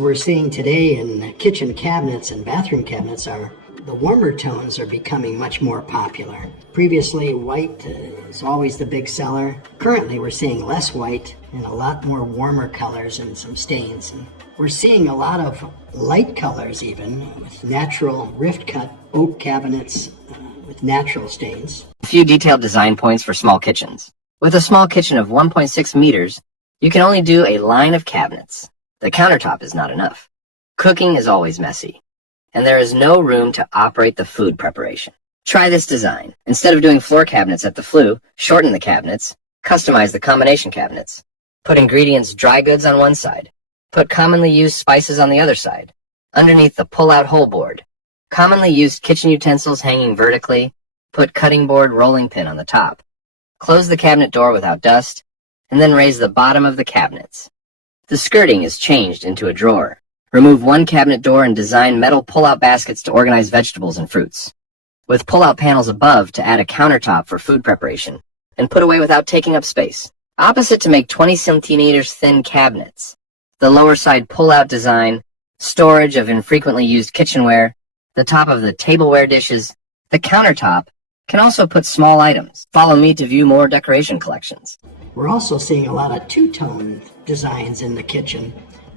We're seeing today in kitchen cabinets and bathroom cabinets are the warmer tones are becoming much more popular. Previously, white is always the big seller. Currently, we're seeing less white and a lot more warmer colors and some stains. And we're seeing a lot of light colors even, with natural rift-cut oak cabinets with natural stains. A few detailed design points for small kitchens. With a small kitchen of 1.6 meters, you can only do a line of cabinets. The countertop is not enough. Cooking is always messy, and there is no room to operate the food preparation. Try this design. Instead of doing floor cabinets at the flue, shorten the cabinets, customize the combination cabinets. Put ingredients, dry goods on one side. Put commonly used spices on the other side. Underneath the pull-out hole board. Commonly used kitchen utensils hanging vertically. Put cutting board rolling pin on the top. Close the cabinet door without dust, and then raise the bottom of the cabinets. The skirting is changed into a drawer. Remove one cabinet door and design metal pull-out baskets to organize vegetables and fruits, with pull-out panels above to add a countertop for food preparation, and put away without taking up space. Opposite to make 20 centimeters thin cabinets. The lower side pull-out design, storage of infrequently used kitchenware, the top of the tableware dishes, the countertop can also put small items. Follow me to view more decoration collections. We're also seeing a lot of two-tone designs in the kitchen,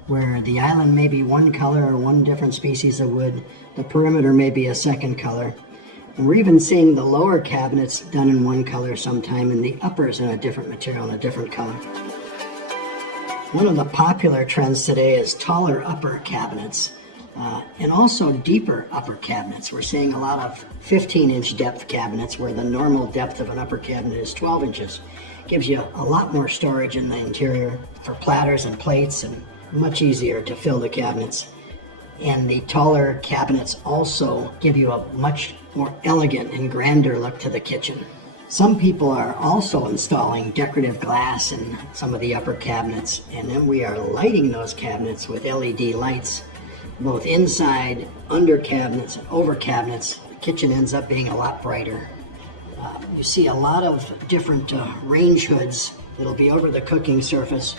where the island may be one color or one different species of wood, the perimeter may be a second color, and we're even seeing the lower cabinets done in one color sometime, and the uppers in a different material and a different color. One of the popular trends today is taller upper cabinets, and also deeper upper cabinets. We're seeing a lot of 15-inch depth cabinets where the normal depth of an upper cabinet is 12 inches. Gives you a lot more storage in the interior for platters and plates, and much easier to fill the cabinets. And the taller cabinets also give you a much more elegant and grander look to the kitchen. Some people are also installing decorative glass in some of the upper cabinets, and then we are lighting those cabinets with LED lights, both inside, under cabinets, and over cabinets. The kitchen ends up being a lot brighter. You see a lot of different range hoods that'll be over the cooking surface.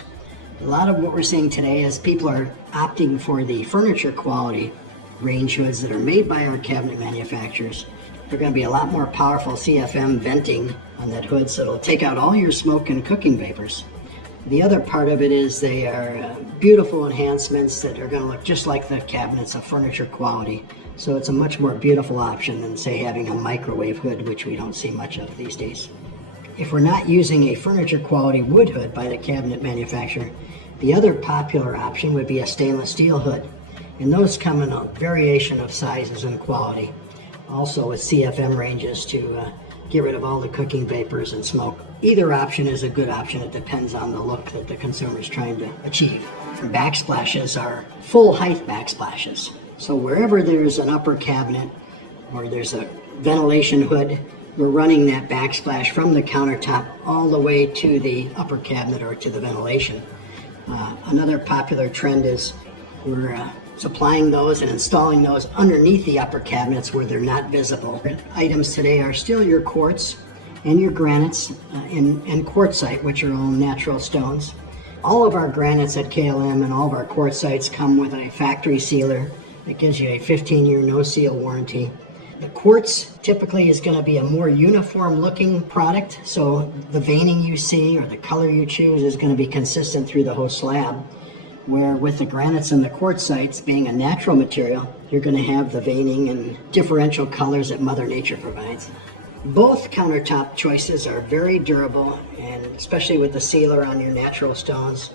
A lot of what we're seeing today is people are opting for the furniture quality range hoods that are made by our cabinet manufacturers. They're going to be a lot more powerful CFM venting on that hood, so it'll take out all your smoke and cooking vapors. The other part of it is they are beautiful enhancements that are going to look just like the cabinets of furniture quality. So it's a much more beautiful option than, say, having a microwave hood, which we don't see much of these days. If we're not using a furniture quality wood hood by the cabinet manufacturer, the other popular option would be a stainless steel hood. And those come in a variation of sizes and quality. Also with CFM ranges to get rid of all the cooking vapors and smoke. Either option is a good option. It depends on the look that the consumer is trying to achieve. Backsplashes are full height backsplashes. So wherever there's an upper cabinet or there's a ventilation hood, we're running that backsplash from the countertop all the way to the upper cabinet or to the ventilation. Another popular trend is we're supplying those and installing those underneath the upper cabinets where they're not visible. Items today are still your quartz and your granites and quartzite, which are all natural stones. All of our granites at KLM and all of our quartzites come with a factory sealer that gives you a 15-year no-seal warranty. The quartz typically is going to be a more uniform looking product, so the veining you see or the color you choose is going to be consistent through the whole slab. Where with the granites and the quartzites being a natural material, you're going to have the veining and differential colors that Mother Nature provides. Both countertop choices are very durable, and especially with the sealer on your natural stones,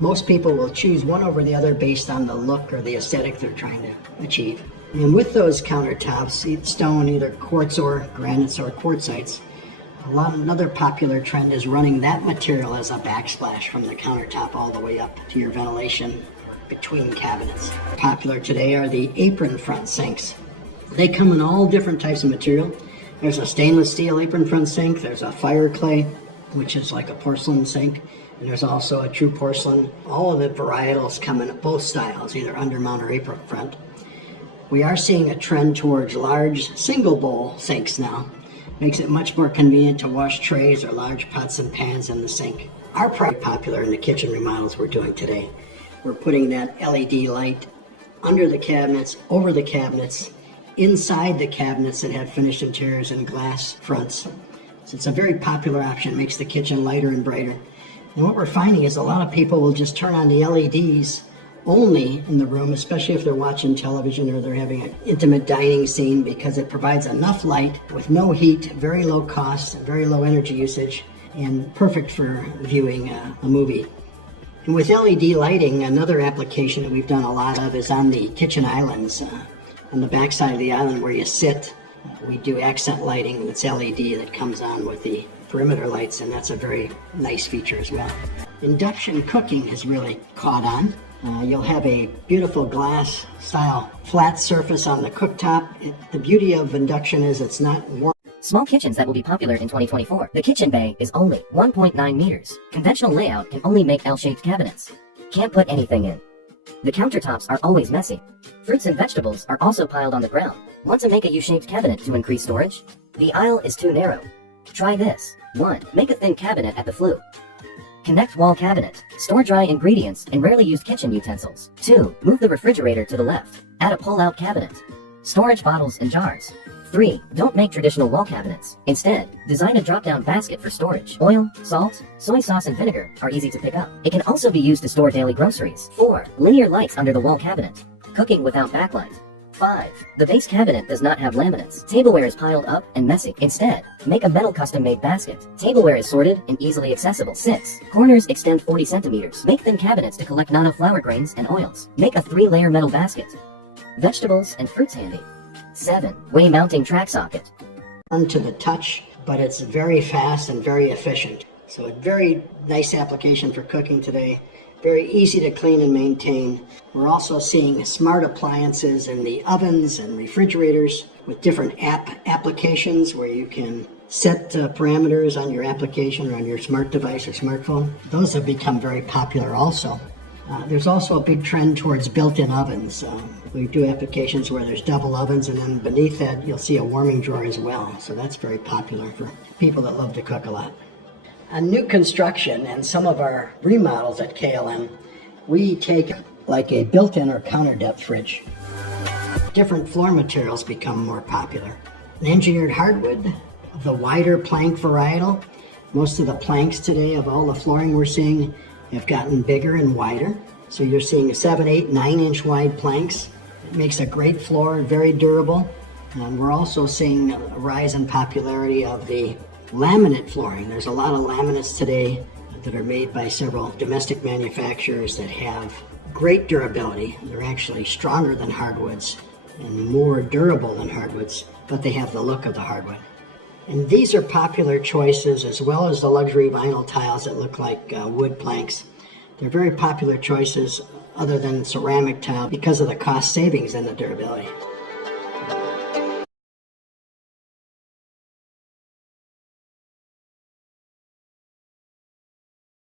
most people will choose one over the other based on the look or the aesthetic they're trying to achieve. And with those countertops, stone, either quartz or granites or quartzites, another popular trend is running that material as a backsplash from the countertop all the way up to your ventilation between cabinets. Popular today are the apron front sinks. They come in all different types of material. There's a stainless steel apron front sink, there's a fire clay, which is like a porcelain sink, and there's also a true porcelain. All of the varietals come in both styles, either undermount or apron front. We are seeing a trend towards large single bowl sinks now. Makes it much more convenient to wash trays or large pots and pans in the sink. Are pretty popular in the kitchen remodels we're doing today. we're putting that LED light under the cabinets, over the cabinets, inside the cabinets that have finished interiors and glass fronts. So it's a very popular option. It makes the kitchen lighter and brighter. And what we're finding is a lot of people will just turn on the LEDs only in the room, especially if they're watching television or they're having an intimate dining scene, because it provides enough light with no heat, very low cost, very low energy usage, and perfect for viewing a movie. And with LED lighting, another application that we've done a lot of is on the kitchen islands. On the back side of the island where you sit, we do accent lighting that's LED that comes on with the perimeter lights, and that's a very nice feature as well. Induction cooking has really caught on. You'll have a beautiful glass style flat surface on the cooktop. The beauty of induction is it's not warm. Small kitchens that will be popular in 2024. The kitchen bay is only 1.9 meters. Conventional layout can only make L-shaped cabinets. Can't put anything in. The countertops are always messy. Fruits and vegetables are also piled on the ground. Want to make a U-shaped cabinet to increase storage? The aisle is too narrow. Try this. 1. Make a thin cabinet at the flue. Connect wall cabinet. Store dry ingredients and rarely used kitchen utensils. 2. Move the refrigerator to the left. Add a pull-out cabinet. Storage bottles and jars. 3. Don't make traditional wall cabinets. Instead, design a drop-down basket for storage. Oil, salt, soy sauce, and vinegar are easy to pick up. It can also be used to store daily groceries. 4. Linear lights under the wall cabinet. Cooking without backlight. 5. The base cabinet does not have laminates. Tableware is piled up and messy. Instead, make a metal custom-made basket. Tableware is sorted and easily accessible. 6. Corners extend 40 centimeters. Make thin cabinets to collect non-flour grains and oils. Make a 3-layer metal basket. Vegetables and fruits handy. 7. Way mounting track socket. To the touch, but it's very fast and very efficient. So a very nice application for cooking today. Very easy to clean and maintain. We're also seeing smart appliances in the ovens and refrigerators with different applications where you can set parameters on your application or on your smart device or smartphone. Those have become very popular also. There's also a big trend towards built-in ovens. We do applications where there's double ovens, and then beneath that you'll see a warming drawer as well. So that's very popular for people that love to cook a lot. On new construction and some of our remodels at KLM, we take like a built-in or counter depth fridge. Different floor materials become more popular. An engineered hardwood of the wider plank varietal. Most of the planks today of all the flooring we're seeing have gotten bigger and wider. So you're seeing 7, 8, 9-inch wide planks. It makes a great floor, very durable. And we're also seeing a rise in popularity of the laminate flooring. There's a lot of laminates today that are made by several domestic manufacturers that have great durability. They're actually stronger than hardwoods and more durable than hardwoods, but they have the look of the hardwood. And these are popular choices, as well as the luxury vinyl tiles that look like wood planks. They're very popular choices other than ceramic tile because of the cost savings and the durability.